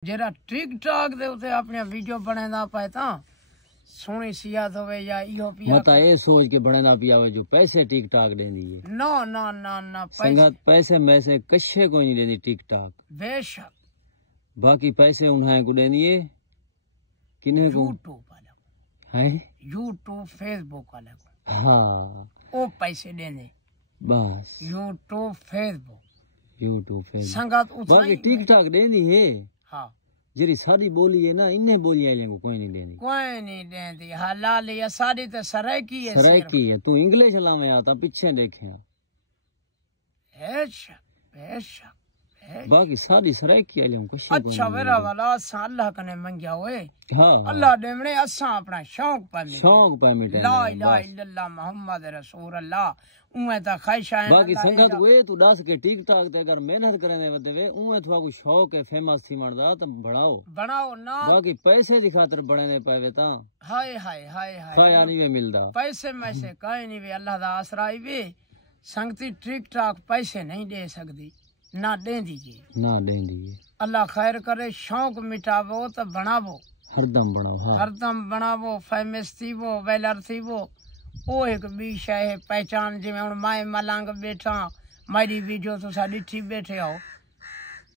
जेरा टिकटॉक दे उते अपने वीडियो बनेदा पाए ता सोनी सियात होवे या इहो पिया मता ये सोच के बनेदा पिया हो जो पैसे टिकटॉक देंदी है। नो नो नो नो संगत पैसे में से कशे कोई नहीं देंदी टिकटॉक। बेशक बाकी पैसे उन्हें को देंदी है किने को यूट्यूब वाला है यूट्यूब फेसबुक वाला को हाँ ओ पैसे देंदे बस यूट्यूब फेसबुक संगत बाकी टिकटॉक देंदी है। हाँ जेरी सारी बोली है ना इन्हें बोली है को कोई नहीं देंदी हलाल या सारी तो सरायकी है तू इंग्लिश लावे आता पीछे देखे बेशक बाकी सारी सरायकी है कुछ अच्छा मेरा वाला अल्लाह कने मंगया होए हाँ अल्लाह देवने असा अपना शौक पे मिटे ला इलाहा इल्लल्लाह मुहम्मद रसूल अल्लाह उमे ता ख्वाहिशां बाकी संगत वे तू दस के टिकटॉक ते अगर मेहनत करने वदे वे उमे थवा को शौक है फेमस थी मरदा त बढ़ाओ ना बाकी पैसे दी खातिर बने ने पावे ता हाय हाय हाय हाय खाया नहीं वे मिलदा पैसे में से काई नहीं वे अल्लाह दा आसरा ही वे संगती टिकटॉक पैसे नहीं दे सकदी ना देंदी अल्लाह खैर करे शौक मिटावो तो बनावो हरदम बनावो फेमस थी वो वेलर थी वो एक बी शय पहचान जिमें हुण माए मलंग बैठा मेरी वीडियो तुसा डिठी बैठे हो